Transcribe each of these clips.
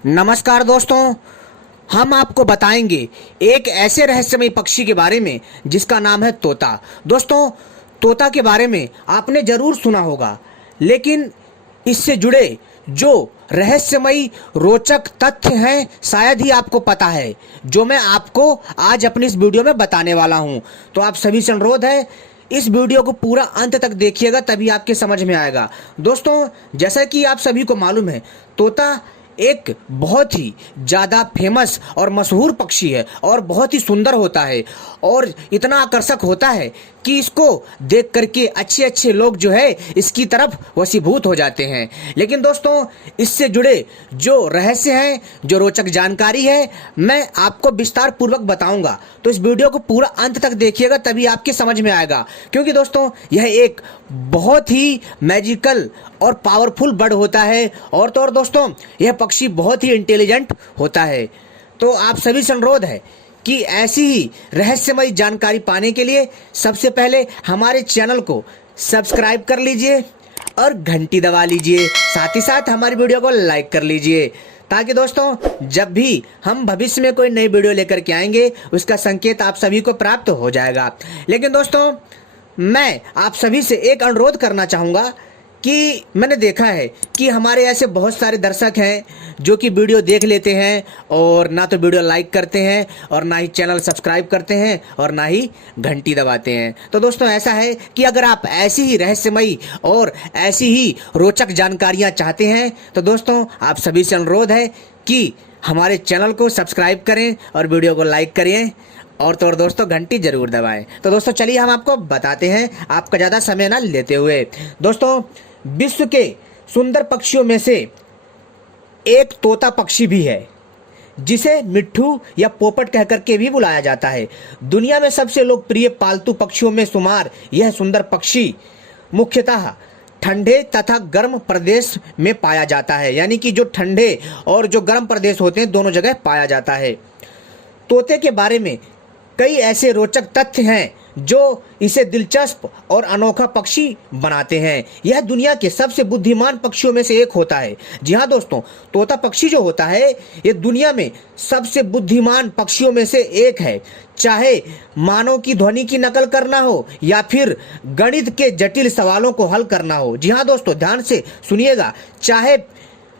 नमस्कार दोस्तों, हम आपको बताएंगे एक ऐसे रहस्यमय पक्षी के बारे में जिसका नाम है तोता। दोस्तों, तोता के बारे में आपने जरूर सुना होगा, लेकिन इससे जुड़े जो रहस्यमय रोचक तथ्य हैं शायद ही आपको पता है, जो मैं आपको आज अपनी इस वीडियो में बताने वाला हूं। तो आप सभी से अनुरोध है, इस वीडियो को पूरा अंत तक देखिएगा, तभी आपके समझ में आएगा। दोस्तों, जैसा कि आप सभी को मालूम है, तोता एक बहुत ही ज़्यादा फेमस और मशहूर पक्षी है और बहुत ही सुंदर होता है और इतना आकर्षक होता है कि इसको देख करके अच्छे अच्छे लोग जो है इसकी तरफ वशीभूत हो जाते हैं। लेकिन दोस्तों, इससे जुड़े जो रहस्य हैं, जो रोचक जानकारी है, मैं आपको विस्तार पूर्वक बताऊंगा। तो इस वीडियो को पूरा अंत तक देखिएगा, तभी आपके समझ में आएगा। क्योंकि दोस्तों, यह एक बहुत ही मैजिकल और पावरफुल बर्ड होता है और तो और दोस्तों, यह पक्षी बहुत ही इंटेलिजेंट होता है। तो आप सभी से अनुरोध है कि ऐसी ही रहस्यमय जानकारी पाने के लिए सबसे पहले हमारे चैनल को सब्सक्राइब कर लीजिए और घंटी दबा लीजिए। साथ ही साथ हमारी वीडियो को लाइक कर लीजिए, ताकि दोस्तों जब भी हम भविष्य में कोई नई वीडियो लेकर के आएंगे उसका संकेत आप सभी को प्राप्त हो जाएगा। लेकिन दोस्तों, मैं आप सभी से एक अनुरोध करना चाहूँगा कि मैंने देखा है कि हमारे ऐसे बहुत सारे दर्शक हैं जो कि वीडियो देख लेते हैं और ना तो वीडियो लाइक करते हैं और ना ही चैनल सब्सक्राइब करते हैं और ना ही घंटी दबाते हैं। तो दोस्तों, ऐसा है कि अगर आप ऐसी ही रहस्यमयी और ऐसी ही रोचक जानकारियां चाहते हैं तो दोस्तों, आप सभी से अनुरोध है कि हमारे चैनल को सब्सक्राइब करें और वीडियो को लाइक करें और तो और दोस्तों घंटी जरूर दबाएं। तो दोस्तों, चलिए हम आपको बताते हैं, आपका ज़्यादा समय ना लेते हुए। दोस्तों, विश्व के सुंदर पक्षियों में से एक तोता पक्षी भी है, जिसे मिट्ठू या पोपट कहकर के भी बुलाया जाता है। दुनिया में सबसे लोकप्रिय पालतू पक्षियों में शुमार यह सुंदर पक्षी मुख्यतः ठंडे तथा गर्म प्रदेश में पाया जाता है, यानी कि जो ठंडे और जो गर्म प्रदेश होते हैं दोनों जगह पाया जाता है। तोते के बारे में कई ऐसे रोचक तथ्य हैं जो इसे दिलचस्प और अनोखा पक्षी बनाते हैं। यह दुनिया के सबसे बुद्धिमान पक्षियों में से एक होता है। जी हाँ दोस्तों, तोता पक्षी जो होता है ये दुनिया में सबसे बुद्धिमान पक्षियों में से एक है। चाहे मानव की ध्वनि की नकल करना हो या फिर गणित के जटिल सवालों को हल करना हो। जी हाँ दोस्तों, ध्यान से सुनिएगा, चाहे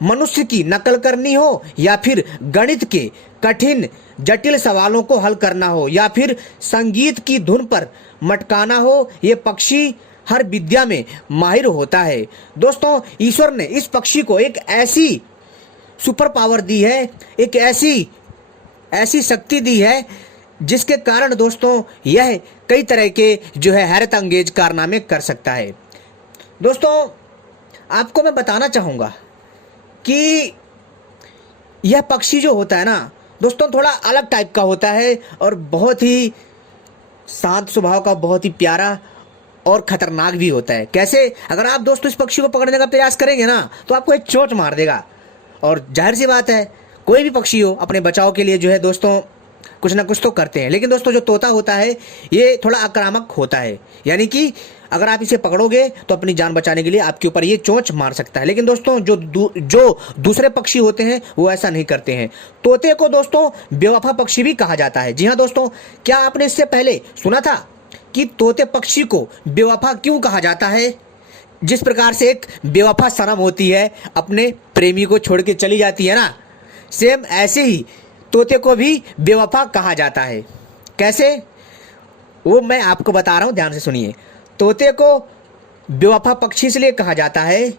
मनुष्य की नकल करनी हो या फिर गणित के कठिन जटिल सवालों को हल करना हो या फिर संगीत की धुन पर मटकाना हो, ये पक्षी हर विद्या में माहिर होता है। दोस्तों, ईश्वर ने इस पक्षी को एक ऐसी सुपर पावर दी है, एक ऐसी शक्ति दी है जिसके कारण दोस्तों यह कई तरह के जो है हैरत अंगेज कारनामे कर सकता है। दोस्तों, आपको मैं बताना चाहूँगा कि यह पक्षी जो होता है ना दोस्तों, थोड़ा अलग टाइप का होता है और बहुत ही शांत स्वभाव का, बहुत ही प्यारा और खतरनाक भी होता है। कैसे? अगर आप दोस्तों इस पक्षी को पकड़ने का प्रयास करेंगे ना तो आपको एक चोट मार देगा। और जाहिर सी बात है, कोई भी पक्षी हो अपने बचाव के लिए जो है दोस्तों कुछ ना कुछ तो करते हैं। लेकिन दोस्तों, जो तोता होता है ये थोड़ा आक्रामक होता है, यानी कि अगर आप इसे पकड़ोगे तो अपनी जान बचाने के लिए आपके ऊपर ये चोंच मार सकता है। लेकिन दोस्तों, जो दूसरे पक्षी होते हैं वो ऐसा नहीं करते हैं। तोते को दोस्तों बेवफा पक्षी भी कहा जाता है। जी हाँ दोस्तों, क्या आपने इससे पहले सुना था कि तोते पक्षी को बेवफा क्यों कहा जाता है? जिस प्रकार से एक बेवफा सनम होती है अपने प्रेमी को छोड़ के चली जाती है ना, सेम ऐसे ही तोते को भी बेवफा कहा जाता है। कैसे? वो मैं आपको बता रहा हूँ, ध्यान से सुनिए। तोते को बेवफा पक्षी इसलिए कहा जाता है,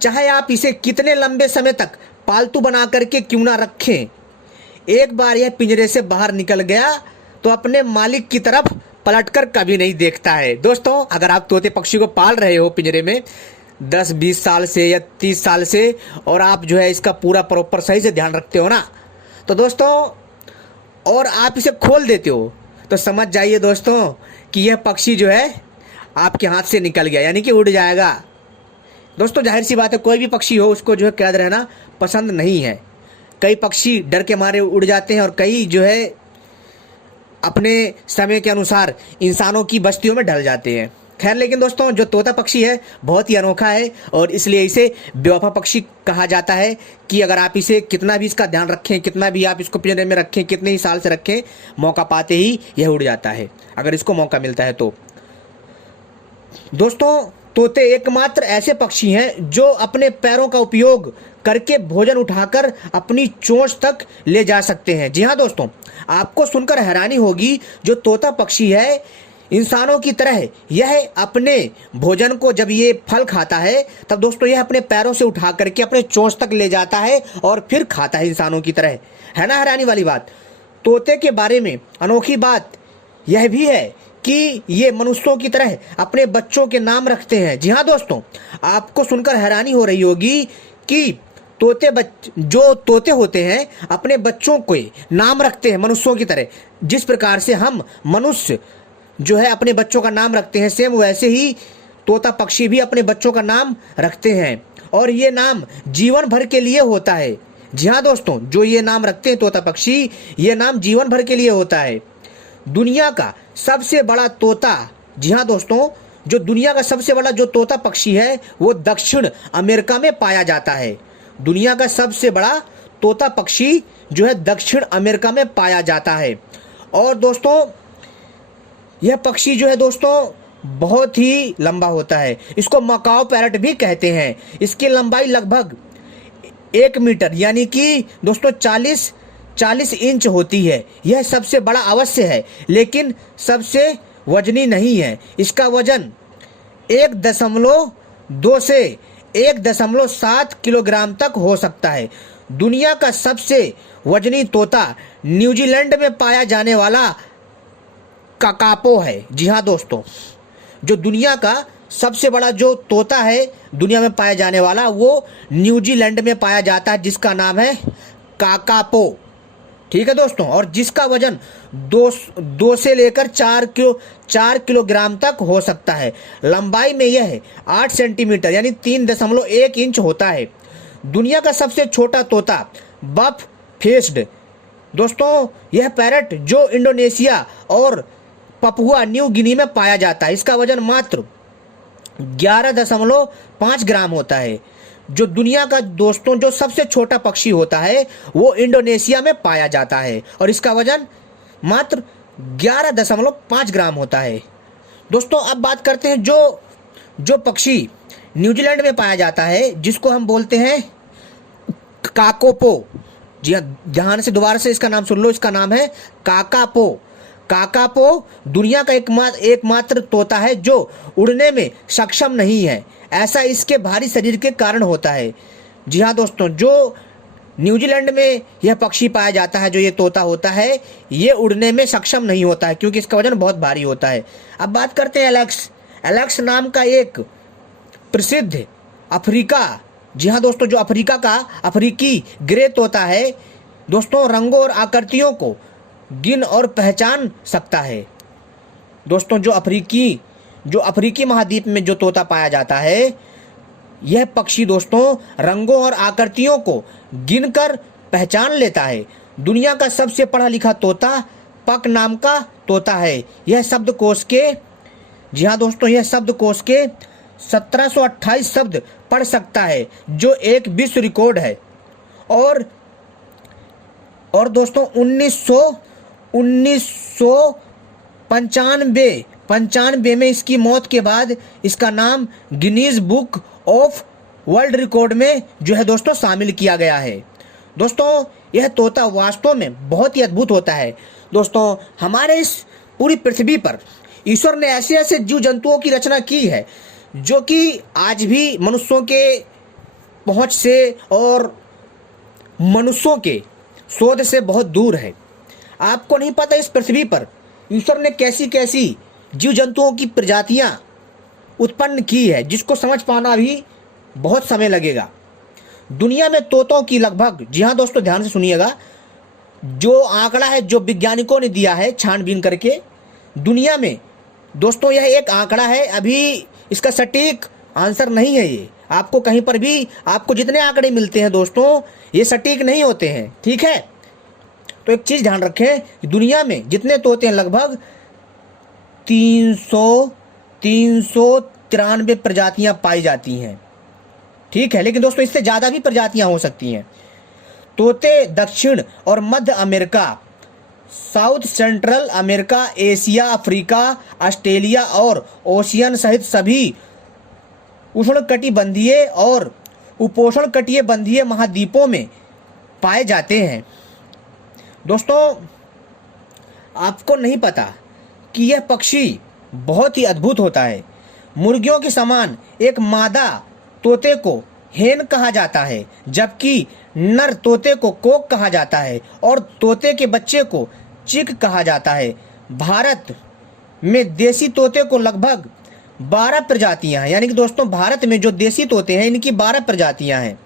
चाहे आप इसे कितने लंबे समय तक पालतू बना करके क्यों ना रखें, एक बार यह पिंजरे से बाहर निकल गया तो अपने मालिक की तरफ पलटकर कभी नहीं देखता है। दोस्तों, अगर आप तोते पक्षी को पाल रहे हो पिंजरे में 10-20 साल से या 30 साल से और आप जो है इसका पूरा प्रॉपर सही से ध्यान रखते हो ना, तो दोस्तों और आप इसे खोल देते हो तो समझ जाइए दोस्तों कि यह पक्षी जो है आपके हाथ से निकल गया, यानी कि उड़ जाएगा। दोस्तों, जाहिर सी बात है, कोई भी पक्षी हो उसको जो है कैद रहना पसंद नहीं है। कई पक्षी डर के मारे उड़ जाते हैं और कई जो है अपने समय के अनुसार इंसानों की बस्तियों में ढल जाते हैं। खैर लेकिन दोस्तों जो तोता पक्षी है बहुत ही अनोखा है और इसलिए इसे बेवफा पक्षी कहा जाता है कि अगर आप इसे कितना भी इसका ध्यान रखें, कितना भी आप इसको पिंजरे में रखें, कितने ही साल से रखें, मौका पाते ही यह उड़ जाता है अगर इसको मौका मिलता है तो। दोस्तों तोते एकमात्र ऐसे पक्षी हैं जो अपने पैरों का उपयोग करके भोजन उठाकर अपनी चोंच तक ले जा सकते हैं। जी हाँ दोस्तों, आपको सुनकर हैरानी होगी, जो तोता पक्षी है इंसानों की तरह यह अपने भोजन को जब ये फल खाता है तब दोस्तों यह अपने पैरों से उठा करके अपने चोंच तक ले जाता है और फिर खाता है इंसानों की तरह। है ना हैरानी वाली बात। तोते के बारे में अनोखी बात यह भी है कि ये मनुष्यों की तरह अपने बच्चों के नाम रखते हैं। जी हाँ दोस्तों, आपको सुनकर हैरानी हो रही होगी कि जो तोते होते हैं अपने बच्चों को नाम रखते हैं मनुष्यों की तरह। जिस प्रकार से हम मनुष्य जो है अपने बच्चों का नाम रखते हैं, सेम वैसे ही तोता पक्षी भी अपने बच्चों का नाम रखते हैं और ये नाम जीवन भर के लिए होता है। जी हाँ दोस्तों, जो ये नाम रखते हैं तोता पक्षी, ये नाम जीवन भर के लिए होता है। दुनिया का सबसे बड़ा तोता, जी हाँ दोस्तों, जो दुनिया का सबसे बड़ा जो तोता पक्षी है वो दक्षिण अमेरिका में पाया जाता है। दुनिया का सबसे बड़ा तोता पक्षी जो है दक्षिण अमेरिका में पाया जाता है। और दोस्तों यह पक्षी जो है दोस्तों बहुत ही लंबा होता है, इसको मकाओ पैरट भी कहते हैं। इसकी लंबाई लगभग 1 मीटर यानी कि दोस्तों 40 इंच होती है। यह सबसे बड़ा अवश्य है लेकिन सबसे वजनी नहीं है। इसका वजन 1.2 से 1.7 किलोग्राम तक हो सकता है। दुनिया का सबसे वजनी तोता न्यूजीलैंड में पाया जाने वाला काकापो है। जी हाँ दोस्तों, जो दुनिया का सबसे बड़ा जो तोता है दुनिया में पाया जाने वाला वो न्यूजीलैंड में पाया जाता है, जिसका नाम है काकापो। ठीक है दोस्तों, और जिसका वजन 2 से लेकर 4 किलोग्राम तक हो सकता है। लंबाई में यह 8 सेंटीमीटर यानी 3.1 इंच होता है। दुनिया का सबसे छोटा तोता बफ फेस्ड, दोस्तों यह पैरट जो इंडोनेशिया और पपुआ न्यू गिनी में पाया जाता है। इसका वजन मात्र 11.5 ग्राम होता है। जो दुनिया का दोस्तों जो सबसे छोटा पक्षी होता है वो इंडोनेशिया में पाया जाता है और इसका वजन मात्र 11.5 ग्राम होता है। दोस्तों अब बात करते हैं जो पक्षी न्यूजीलैंड में पाया जाता है जिसको हम बोलते हैं काकोपो। जी हाँ, ध्यान से दोबारा से इसका नाम सुन लो, इसका नाम है काकापो। काकापो दुनिया का एकमात्र तोता है जो उड़ने में सक्षम नहीं है। ऐसा इसके भारी शरीर के कारण होता है। जी हाँ दोस्तों, जो न्यूजीलैंड में यह पक्षी पाया जाता है, जो ये तोता होता है, ये उड़ने में सक्षम नहीं होता है क्योंकि इसका वजन बहुत भारी होता है। अब बात करते हैं एलेक्स नाम का एक प्रसिद्ध अफ्रीका, जी हाँ दोस्तों, जो अफ्रीका का अफ्रीकी ग्रे तोता है दोस्तों, रंगों और आकृतियों को गिन और पहचान सकता है। दोस्तों जो अफ्रीकी महाद्वीप में जो तोता पाया जाता है, यह पक्षी दोस्तों रंगों और आकृतियों को गिनकर पहचान लेता है। दुनिया का सबसे पढ़ा लिखा तोता पक नाम का तोता है। यह शब्दकोश के, जी हाँ दोस्तों, यह शब्दकोश के 1728 शब्द पढ़ सकता है जो एक विश्व रिकॉर्ड है। और दोस्तों 1995 में इसकी मौत के बाद इसका नाम Guinness book of world record में जो है दोस्तों शामिल किया गया है। दोस्तों यह तोता वास्तव में बहुत ही अद्भुत होता है। दोस्तों हमारे इस पूरी पृथ्वी पर ईश्वर ने ऐसे ऐसे जीव जंतुओं की रचना की है जो कि आज भी मनुष्यों के पहुंच से और मनुष्यों के शोध से बहुत दूर है। आपको नहीं पता इस पृथ्वी पर ईश्वर ने कैसी कैसी जीव जंतुओं की प्रजातियां उत्पन्न की है, जिसको समझ पाना भी बहुत समय लगेगा। दुनिया में तोतों की लगभग, जी हाँ दोस्तों ध्यान से सुनिएगा, जो आंकड़ा है जो वैज्ञानिकों ने दिया है छानबीन करके, दुनिया में दोस्तों यह एक आंकड़ा है, अभी इसका सटीक आंसर नहीं है। ये आपको कहीं पर भी आपको जितने आंकड़े मिलते हैं दोस्तों ये सटीक नहीं होते हैं, ठीक है। तो एक चीज ध्यान रखें, दुनिया में जितने तोते हैं लगभग 393 प्रजातियां पाई जाती हैं। ठीक है, लेकिन दोस्तों इससे ज़्यादा भी प्रजातियां हो सकती हैं। तोते दक्षिण और मध्य America, South Central America, Asia, Africa, Australia और ओशियन सहित सभी उष्णकटिबंधीय और उपोष्णकटिबंधीय महाद्वीपों में पाए जाते हैं। दोस्तों, आपको नहीं पता कि यह पक्षी बहुत ही अद्भुत होता है। मुर्गियों के समान एक मादा तोते को हेन कहा जाता है, जबकि नर तोते को कोक कहा जाता है और तोते के बच्चे को चिक कहा जाता है। भारत में देसी तोते को लगभग 12 प्रजातियां हैं, यानी कि दोस्तों भारत में जो देसी तोते हैं इनकी 12 प्रजातियां हैं।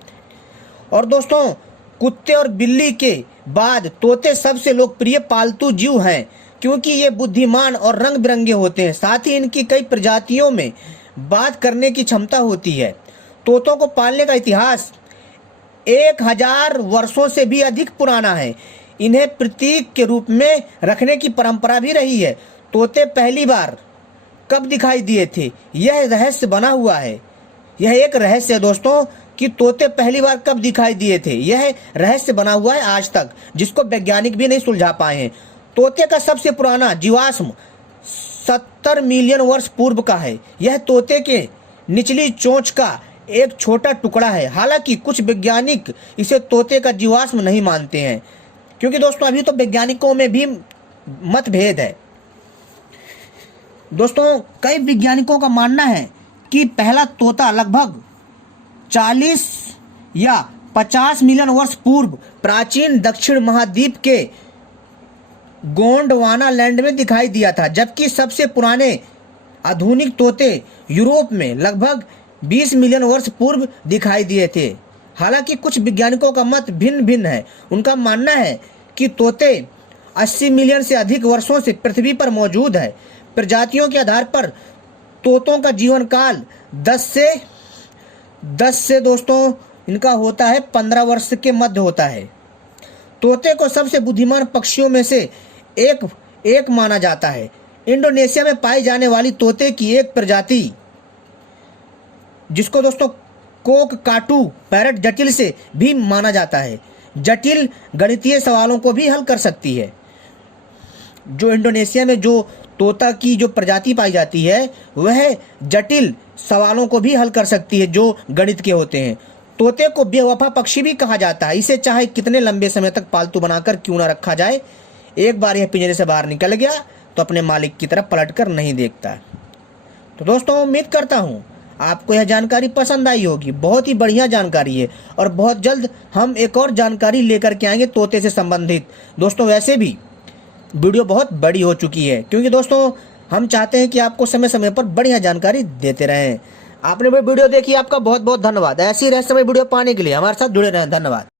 और दोस्तों, कुत्ते और बिल्ली के बाद तोते सबसे लोकप्रिय पालतू जीव हैं, क्योंकि ये बुद्धिमान और रंग बिरंगे होते हैं। साथ ही इनकी कई प्रजातियों में बात करने की क्षमता होती है। तोतों को पालने का इतिहास 1000 वर्षों से भी अधिक पुराना है। इन्हें प्रतीक के रूप में रखने की परंपरा भी रही है। तोते पहली बार कब दिखाई दिए थे, यह रहस्य बना हुआ है। यह एक रहस्य है दोस्तों कि तोते पहली बार कब दिखाई दिए थे, यह रहस्य बना हुआ है आज तक, जिसको वैज्ञानिक भी नहीं सुलझा पाए हैं। तोते का सबसे पुराना जीवाश्म 70 मिलियन वर्ष पूर्व का है। यह तोते के निचली चोंच का एक छोटा टुकड़ा है। हालांकि कुछ वैज्ञानिक इसे तोते का जीवाश्म नहीं मानते हैं, क्योंकि दोस्तों अभी तो वैज्ञानिकों में भी मतभेद है। दोस्तों, कई वैज्ञानिकों का मानना है कि पहला तोता लगभग 40 या 50 मिलियन वर्ष पूर्व प्राचीन दक्षिण महाद्वीप के गोंडवाना लैंड में दिखाई दिया था, जबकि सबसे पुराने आधुनिक तोते यूरोप में लगभग 20 मिलियन वर्ष पूर्व दिखाई दिए थे। हालांकि कुछ वैज्ञानिकों का मत भिन्न भिन्न है। उनका मानना है कि तोते 80 मिलियन से अधिक वर्षों से पृथ्वी पर मौजूद है। प्रजातियों के आधार पर तोतों का जीवन काल 10 से दोस्तों इनका होता है 15 वर्ष के मध्य होता है। तोते को सबसे बुद्धिमान पक्षियों में से एक माना जाता है। इंडोनेशिया में पाई जाने वाली तोते की एक प्रजाति, जिसको दोस्तों कोक काटू पैरट जटिल से भी माना जाता है, जटिल गणितीय सवालों को भी हल कर सकती है। जो इंडोनेशिया में जो तोता की जो प्रजाति पाई जाती है वह जटिल सवालों को भी हल कर सकती है जो गणित के होते हैं। तोते को बेवफा पक्षी भी कहा जाता है। इसे चाहे कितने लंबे समय तक पालतू बनाकर क्यों ना रखा जाए, एक बार यह पिंजरे से बाहर निकल गया तो अपने मालिक की तरफ पलटकर नहीं देखता। तो दोस्तों, उम्मीद करता हूँ आपको यह जानकारी पसंद आई होगी। बहुत ही बढ़िया जानकारी है और बहुत जल्द हम एक और जानकारी लेकर के आएंगे तोते से संबंधित। दोस्तों, वैसे भी वीडियो बहुत बड़ी हो चुकी है, क्योंकि दोस्तों हम चाहते हैं कि आपको समय समय पर बढ़िया जानकारी देते रहें। आपने वो वीडियो देखी, आपका बहुत बहुत धन्यवाद। ऐसी रहस्यमय वीडियो पाने के लिए हमारे साथ जुड़े रहें। धन्यवाद।